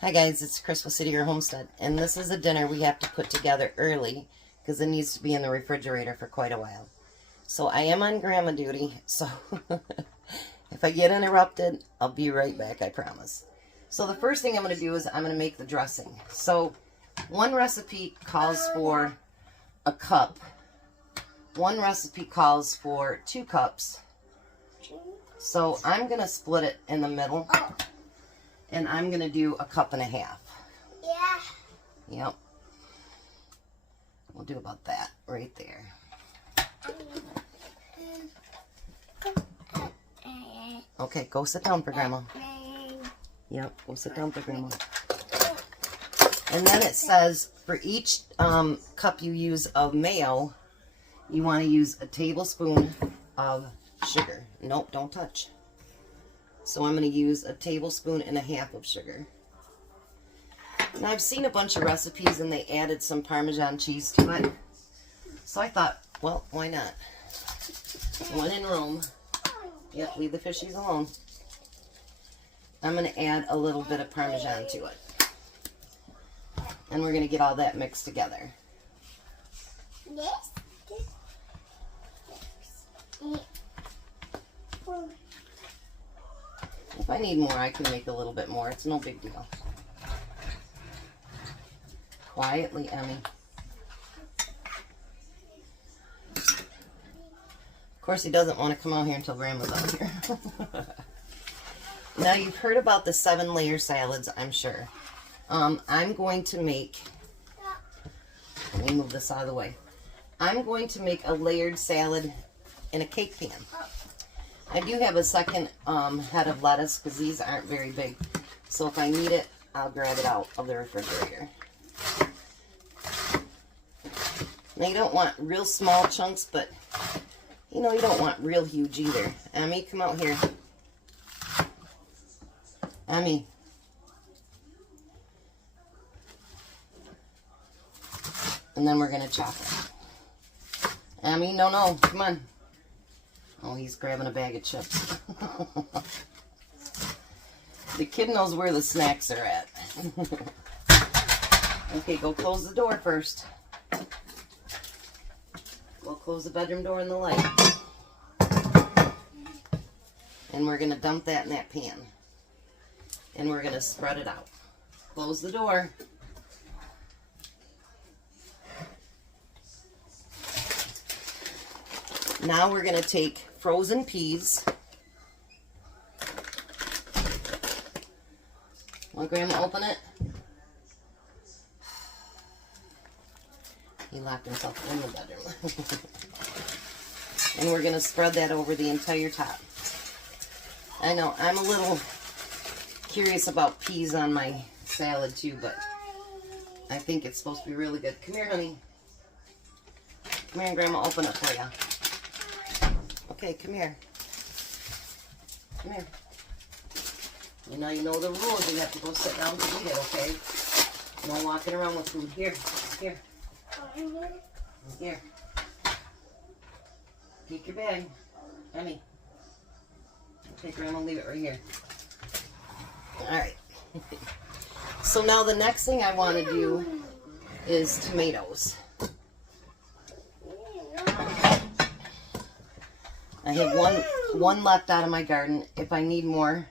Hi guys, it's Chris with City Your Homestead, and this is a dinner we have to put together early because it needs to be in the refrigerator for quite a while. So I am on grandma duty, so if I get interrupted, I'll be right back, I promise. So the first thing I'm going to do is I'm going to make the dressing. So one recipe calls for a cup. One recipe calls for 2 cups. So I'm going to split it in the middle. And I'm going to do 1.5 cups. Yeah. Yep. We'll do about that right there. Okay, go sit down for Grandma. Yep, go sit down for Grandma. And then it says for each cup you use of mayo, you want to use a tablespoon of sugar. Nope, don't touch. So I'm going to use 1.5 tablespoons of sugar. Now I've seen a bunch of recipes and they added some Parmesan cheese to it. So I thought, well, why not? When in Rome. Yep, leave the fishies alone. I'm going to add a little bit of Parmesan to it. And we're going to get all that mixed together. If I need more, I can make a little bit more. It's no big deal. Quietly, Emmy. Of course, he doesn't want to come out here until Grandma's out here. Now, you've heard about the 7-layer salads, I'm sure. I'm going to make... Let me move this out of the way. I'm going to make a layered salad in a cake pan. I do have a second head of lettuce because these aren't very big. So if I need it, I'll grab it out of the refrigerator. Now you don't want real small chunks, but you know you don't want real huge either. Emmy, come out here. Emmy. And then we're going to chop it. Emmy, no, come on. Oh, he's grabbing a bag of chips. The kid knows where the snacks are at. Okay, go close the door first. We'll close the bedroom door and the light. And we're going to dump that in that pan. And we're going to spread it out. Close the door. Now we're going to take frozen peas. Want Grandma open it? He locked himself in the bedroom. And we're going to spread that over the entire top. I know, I'm a little curious about peas on my salad too, but I think it's supposed to be really good. Come here, honey. Come here and Grandma open it for you. Okay, come here. Come here. You know the rules. You have to go sit down to eat it, okay? No walking around with food. Here. Here. Take your bag. Emmy. Okay, Grandma, leave it right here. Alright. So now the next thing I want to do is tomatoes. I have one left out of my garden. If I need more.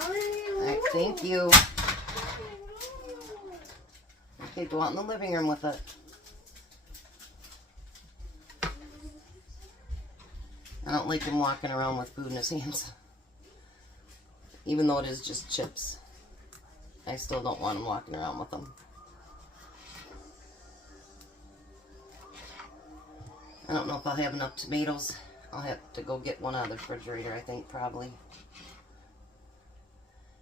Alright, thank you. Okay, go out in the living room with it. I don't like him walking around with food in his hands. Even though it is just chips. I still don't want him walking around with them. I don't know if I'll have enough tomatoes. I'll have to go get one out of the refrigerator, I think, probably.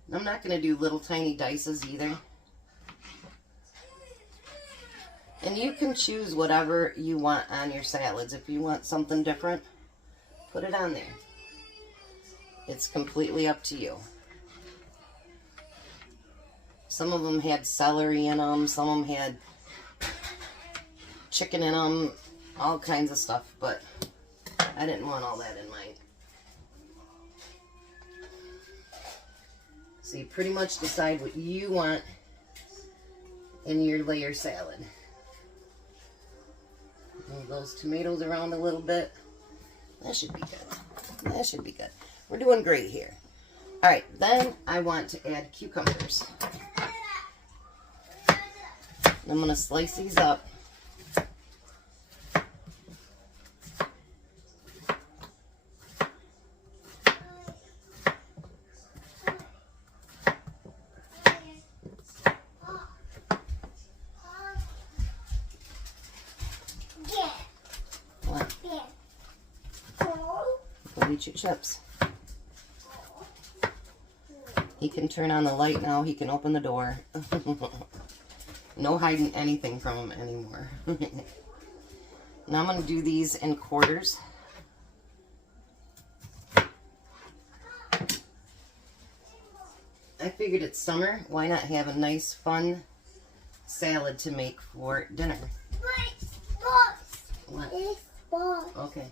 And I'm not going to do little tiny dices either. And you can choose whatever you want on your salads. If you want something different, put it on there. It's completely up to you. Some of them had celery in them. Some of them had chicken in them. All kinds of stuff, but I didn't want all that in mine. So you pretty much decide what you want in your layer salad. Move those tomatoes around a little bit. That should be good. That should be good. We're doing great here. All right, then I want to add cucumbers. I'm going to slice these up. What? Go eat your chips. He can turn on the light now. He can open the door. No hiding anything from him anymore. Now I'm going to do these in quarters. I figured it's summer. Why not have a nice, fun salad to make for dinner? What? Okay.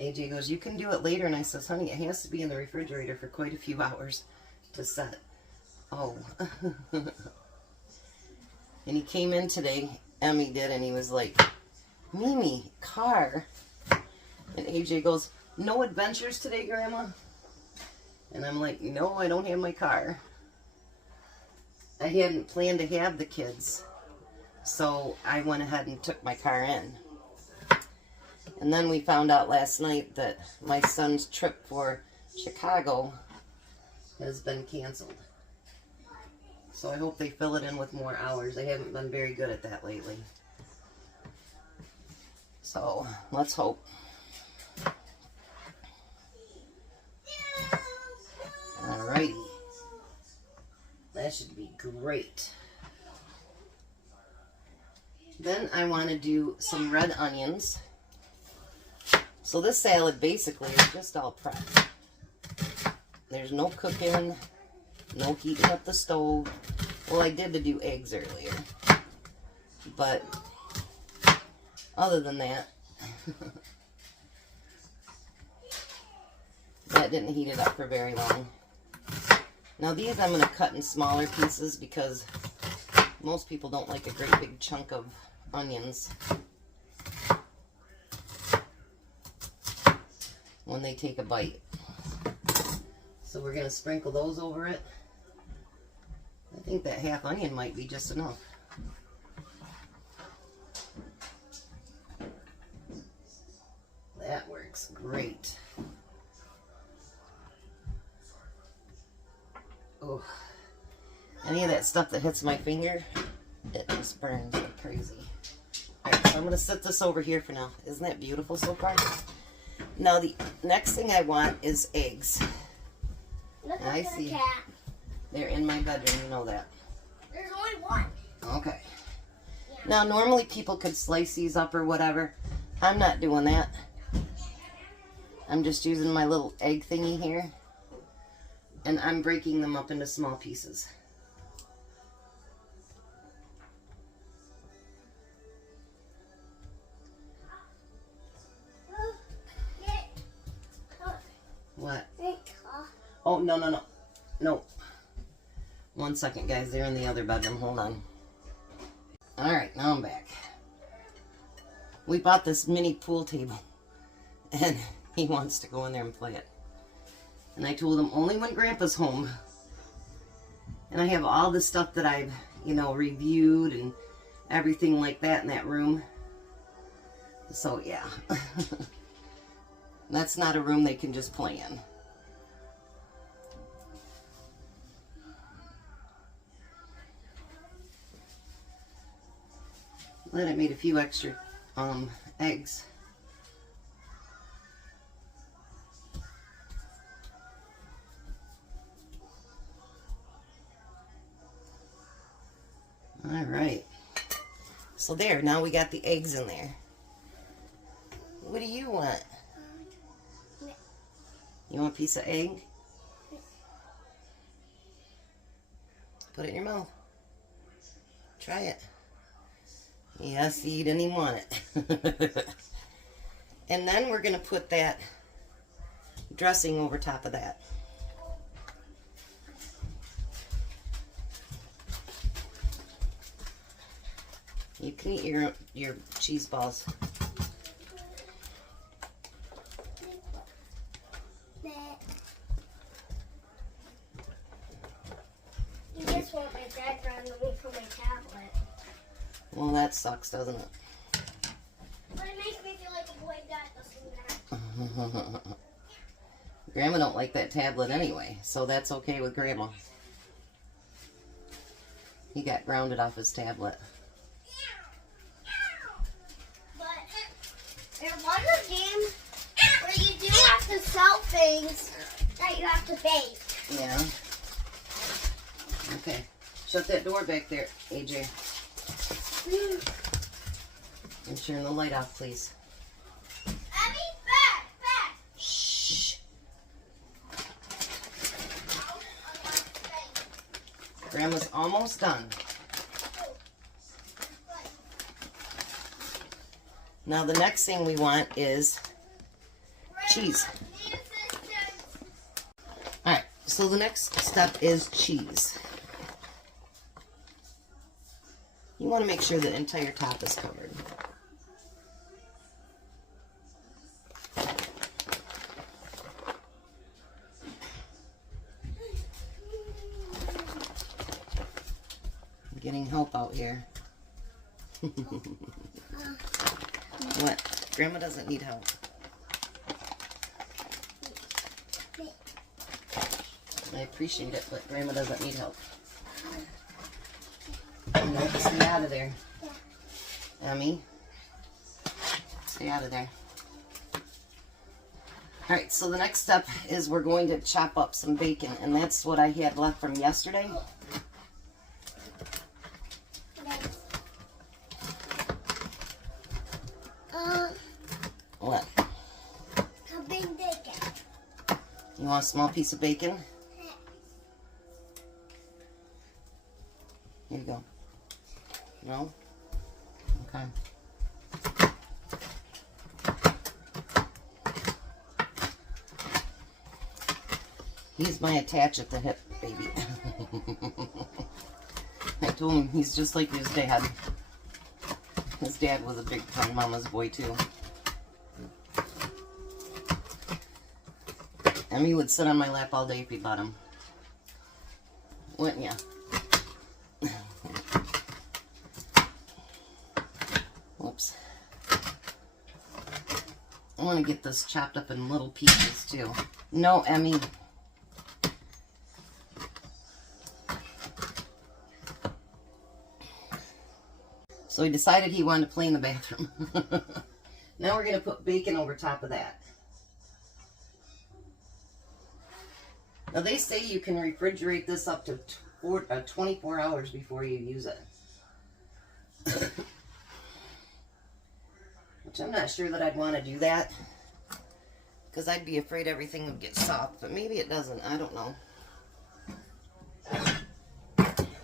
AJ goes, you can do it later. And I says, honey, it has to be in the refrigerator for quite a few hours to set. Oh. And he came in today, Emmy did, and he was like, Mimi, car. And AJ goes, no adventures today, Grandma? And I'm like, no, I don't have my car. I hadn't planned to have the kids, so I went ahead and took my car in. And then we found out last night that my son's trip for Chicago has been canceled. So I hope they fill it in with more hours. They haven't been very good at that lately. So let's hope. Alrighty. That should be great. Then I want to do some red onions. So this salad basically is just all prep. There's no cooking, no heating up the stove. Well, I did to do eggs earlier. But other than that, that didn't heat it up for very long. Now these I'm going to cut in smaller pieces because most people don't like a great big chunk of onions when they take a bite. So we're going to sprinkle those over it. I think that half onion might be just enough. That works great. Oh, any of that stuff that hits my finger, it just burns like crazy. Alright, so I'm going to set this over here for now. Isn't that beautiful so far? Now the next thing I want is eggs. Look I at see. the cat. They're in my bedroom, you know that. There's only one. Okay. Yeah. Now normally people could slice these up or whatever. I'm not doing that. I'm just using my little egg thingy here. And I'm breaking them up into small pieces. What? Oh, no, no, no. No. 1 second, guys. They're in the other bedroom. Hold on. Alright, now I'm back. We bought this mini pool table. And he wants to go in there and play it. And I told him only when Grandpa's home. And I have all the stuff that I've, you know, reviewed and everything like that in that room. So, yeah. That's not a room they can just play in. Then I made a few extra eggs. All right. So there, now we got the eggs in there. What do you want? You want a piece of egg? Put it in your mouth. Try it. Yes, you didn't even want it. And then we're going to put that dressing over top of that. You can eat your cheese balls. You just want my background away from my tablet. Well, that sucks, doesn't it? But it makes me feel like a boy got this. Grandma don't like that tablet anyway, so that's okay with Grandma. He got grounded off his tablet. But there was a game where you do have to sell things that you have to bake. Yeah. Okay. Shut that door back there, AJ. And turn the light off, please. Abby, back. Shh. Grandma's almost done. Now the next thing we want is cheese. Alright, so the next step is cheese. You want to make sure the entire top is covered. I'm getting help out here. What? Grandma doesn't need help. I appreciate it, but Grandma doesn't need help. You have to stay out of there. Emmy, stay out of there. Alright, so the next step is we're going to chop up some bacon, and that's what I had left from yesterday. What? A big bacon. You want a small piece of bacon? Here you go. No? Okay. He's my attach at the hip baby. I told him he's just like his dad. His dad was a big time mama's boy too. Emmy would sit on my lap all day if you bought him. Wouldn't ya? Whoops. I want to get this chopped up in little pieces too. No, Emmy. So he decided he wanted to play in the bathroom. Now we're going to put bacon over top of that. Now they say you can refrigerate this up to 24 hours before you use it. Which I'm not sure that I'd want to do that. Because I'd be afraid everything would get soft. But maybe it doesn't. I don't know.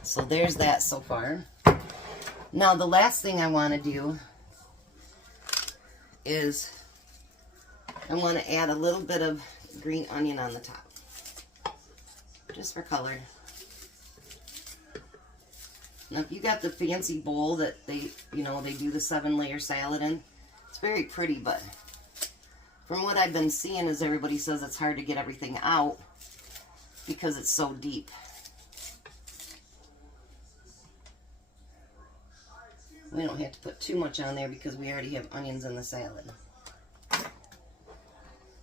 So there's that so far. Now the last thing I want to do is I want to add a little bit of green onion on the top. Just for color. Now if you got the fancy bowl that they do the 7-layer salad in, it's very pretty, but from what I've been seeing is everybody says it's hard to get everything out because it's so deep. We don't have to put too much on there because we already have onions in the salad.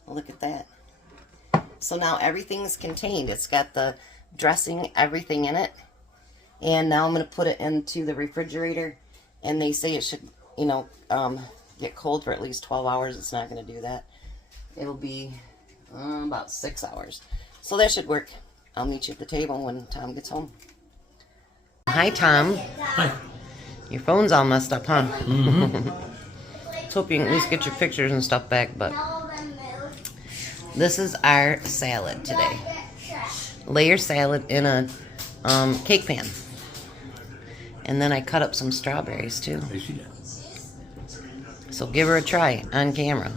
Look at that. So now everything's contained. It's got the dressing, everything in it. And now I'm going to put it into the refrigerator. And they say it should, get cold for at least 12 hours. It's not going to do that. It'll be about 6 hours. So that should work. I'll meet you at the table when Tom gets home. Hi, Tom. Hi. Your phone's all messed up, huh? Mm-hmm. Let's hope you can at least get your pictures and stuff back, but this is our salad today. Layer salad in a cake pan. And then I cut up some strawberries too. I see that. So give her a try on camera.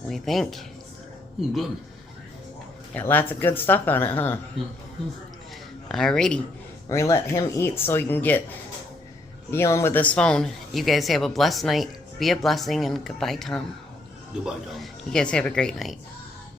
What do you think? Good. Got lots of good stuff on it, huh? Mm-hmm. Alrighty. We're gonna let him eat so he can get dealing with his phone. You guys have a blessed night. Be a blessing, and goodbye, Tom. Goodbye, Tom. You guys have a great night.